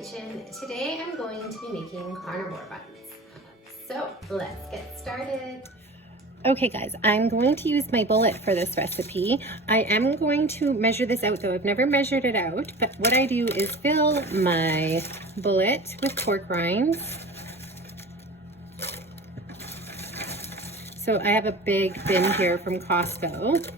kitchen. Today I'm going to be making carnivore buns. So let's get started. Okay guys, I'm going to use my bullet for this recipe. I am going to measure this out though. I've never measured it out, but what I do is fill my bullet with pork rinds. So I have a big bin here from Costco.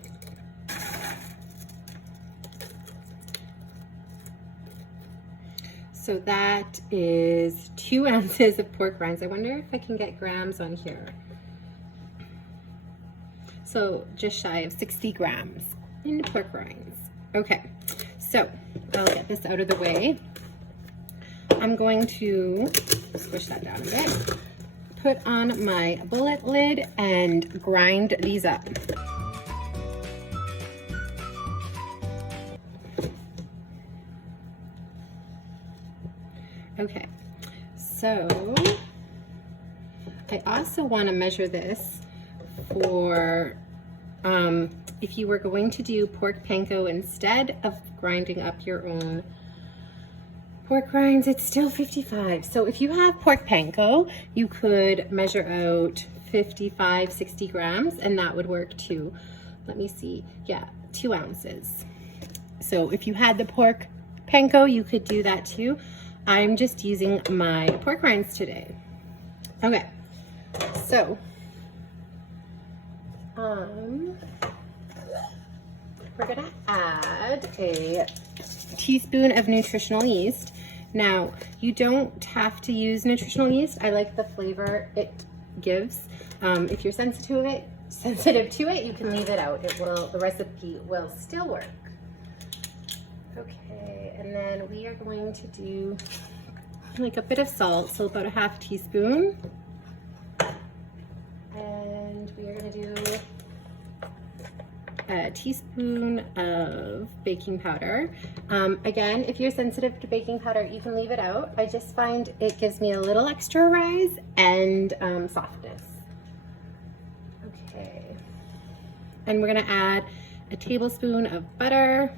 So that is 2 ounces of pork rinds. I wonder if I can get grams on here. So just shy of 60 grams in pork rinds. Okay, so I'll get this out of the way. I'm going to squish that down a bit. Put on my bullet lid and grind these up. Okay, so I also want to measure this for if you were going to do pork panko instead of grinding up your own pork rinds, it's still 55. So if you have pork panko, you could measure out 55, 60 grams, and that would work too. Let me see. Yeah, 2 ounces. So if you had the pork panko, you could do that too. I'm just using my pork rinds today. Okay, so we're gonna add a teaspoon of nutritional yeast. Now, you don't have to use nutritional yeast. I like the flavor it gives. If you're sensitive to it, you can leave it out. The recipe will still work. Okay, and then we are going to do like a bit of salt, so about a half teaspoon. And we are gonna do a teaspoon of baking powder. Again, if you're sensitive to baking powder, you can leave it out. I just find it gives me a little extra rise and softness. Okay, and we're gonna add a tablespoon of butter.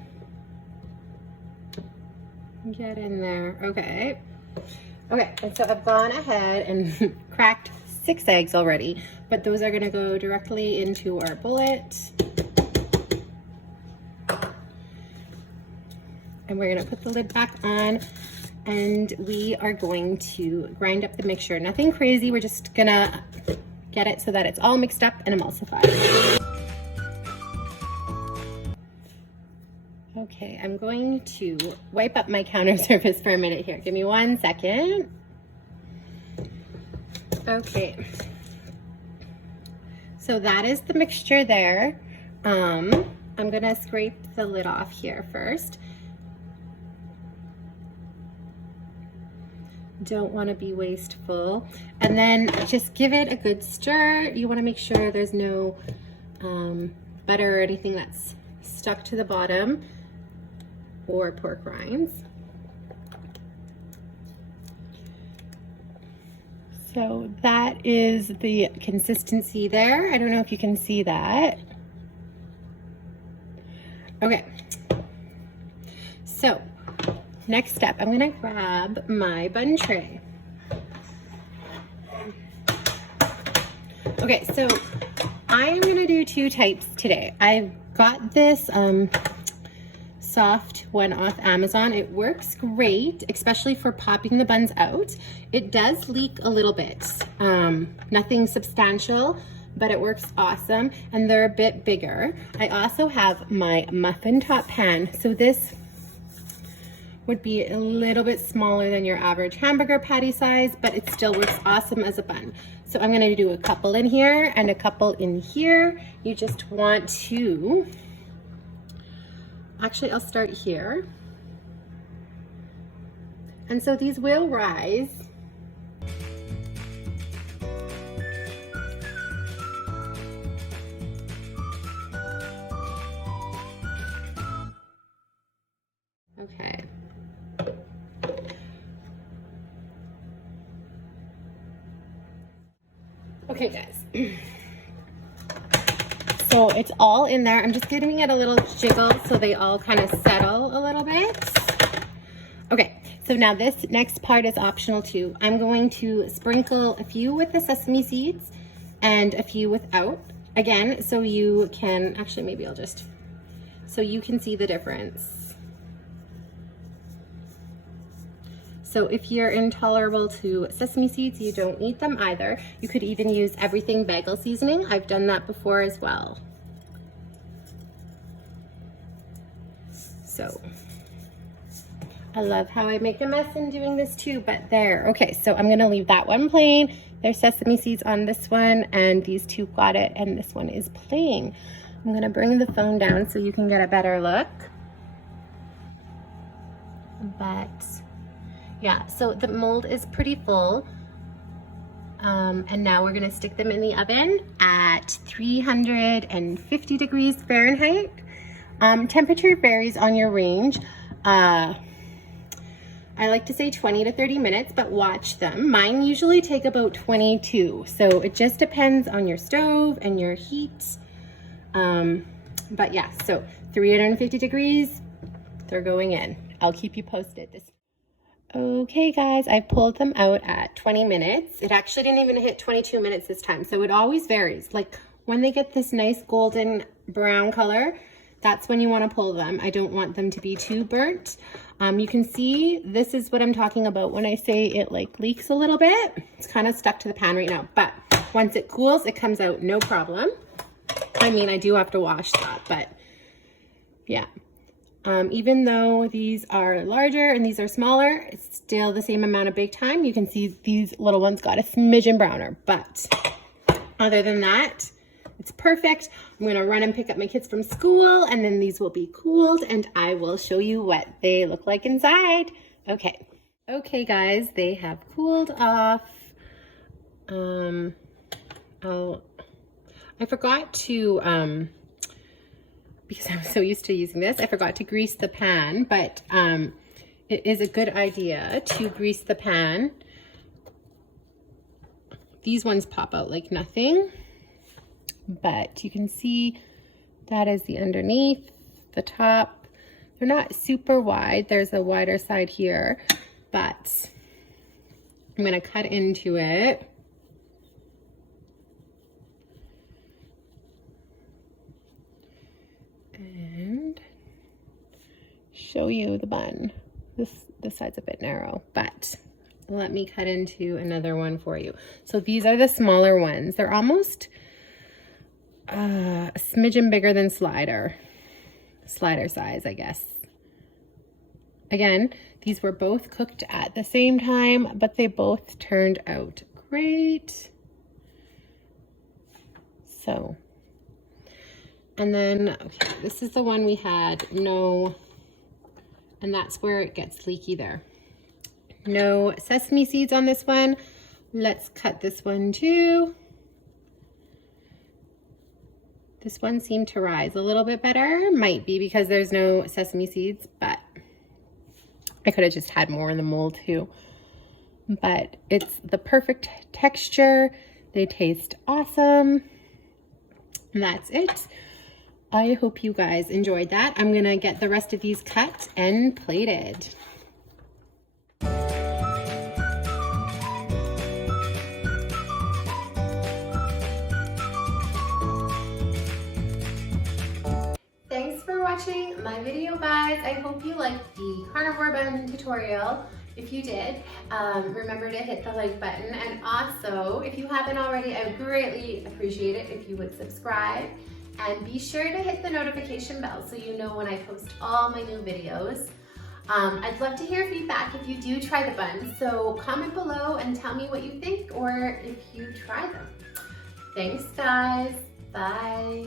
Get in there. Okay, and so I've gone ahead and cracked 6 eggs already, but those are gonna go directly into our bullet. And we're gonna put the lid back on, and we are going to grind up the mixture. Nothing crazy, we're just gonna get it so that it's all mixed up and emulsified. Okay, I'm going to wipe up my counter surface for a minute here. Give me 1 second. Okay, so that is the mixture there. I'm gonna scrape the lid off here first. Don't want to be wasteful. And then just give it a good stir. You want to make sure there's no butter or anything that's stuck to the bottom, or pork rinds. So that is the consistency there. I don't know if you can see that. Okay, so next step, I'm gonna grab my bun tray. Okay, so I'm gonna do 2 types today. I've got this soft one off Amazon. It works great, especially for popping the buns out. It does leak a little bit. Nothing substantial, but it works awesome, and they're a bit bigger. I also have my muffin top pan. So this would be a little bit smaller than your average hamburger patty size, but it still works awesome as a bun. So I'm gonna do a couple in here and a couple in here. You just want to, actually I'll start here. And so these will rise. Okay. Okay guys, so it's all in there. I'm just giving it a little jiggle so they all kind of settle a little bit. Okay, So now this next part is optional too. I'm going to sprinkle a few with the sesame seeds and a few without. Again, so you can, actually maybe I'll just, so you can see the difference. So if you're intolerable to sesame seeds, you don't eat them either. You could even use everything bagel seasoning. I've done that before as well. So I love how I make a mess in doing this too, but there. Okay, so I'm gonna leave that one plain. There's sesame seeds on this one, and these two got it, and this one is plain. I'm gonna bring the phone down so you can get a better look. But yeah, so the mold is pretty full. And now we're gonna stick them in the oven at 350 degrees Fahrenheit. Temperature varies on your range. I like to say 20 to 30 minutes, but watch them. Mine usually take about 22. So it just depends on your stove and your heat. But yeah, so 350 degrees, they're going in. I'll keep you posted. Okay guys, I pulled them out at 20 minutes. It actually didn't even hit 22 minutes this time. So it always varies. Like when they get this nice golden brown color, that's when you want to pull them. I don't want them to be too burnt. You can see this is what I'm talking about when I say it like leaks a little bit. It's kind of stuck to the pan right now, but once it cools, it comes out no problem. I mean, I do have to wash that, but yeah. Even though these are larger and these are smaller, it's still the same amount of bake time. You can see these little ones got a smidgen browner, but other than that, it's perfect. I'm gonna run and pick up my kids from school, and then these will be cooled and I will show you what they look like inside. Okay. Okay guys, they have cooled off. I forgot to, because I'm so used to using this, I forgot to grease the pan, but it is a good idea to grease the pan. These ones pop out like nothing. But you can see that is the underneath, the top. They're not super wide. There's a wider side here, but I'm gonna cut into it. And show you the bun. This side's a bit narrow, but let me cut into another one for you. So these are the smaller ones. They're almost a smidgen bigger than slider size, I guess. Again, these were both cooked at the same time, but they both turned out great. So, and then, okay, this is the one we had no, and that's where it gets leaky there. No sesame seeds on this one. Let's cut this one too. This one seemed to rise a little bit better. Might be because there's no sesame seeds, but I could have just had more in the mold too. But it's the perfect texture. They taste awesome. And that's it. I hope you guys enjoyed that. I'm gonna get the rest of these cut and plated. Thanks for watching my video, guys. I hope you liked the carnivore bun tutorial. If you did, remember to hit the like button. And also, if you haven't already, I would greatly appreciate it if you would subscribe. And be sure to hit the notification bell so you know when I post all my new videos. I'd love to hear feedback if you do try the buns. So comment below and tell me what you think or if you try them. Thanks, guys. Bye.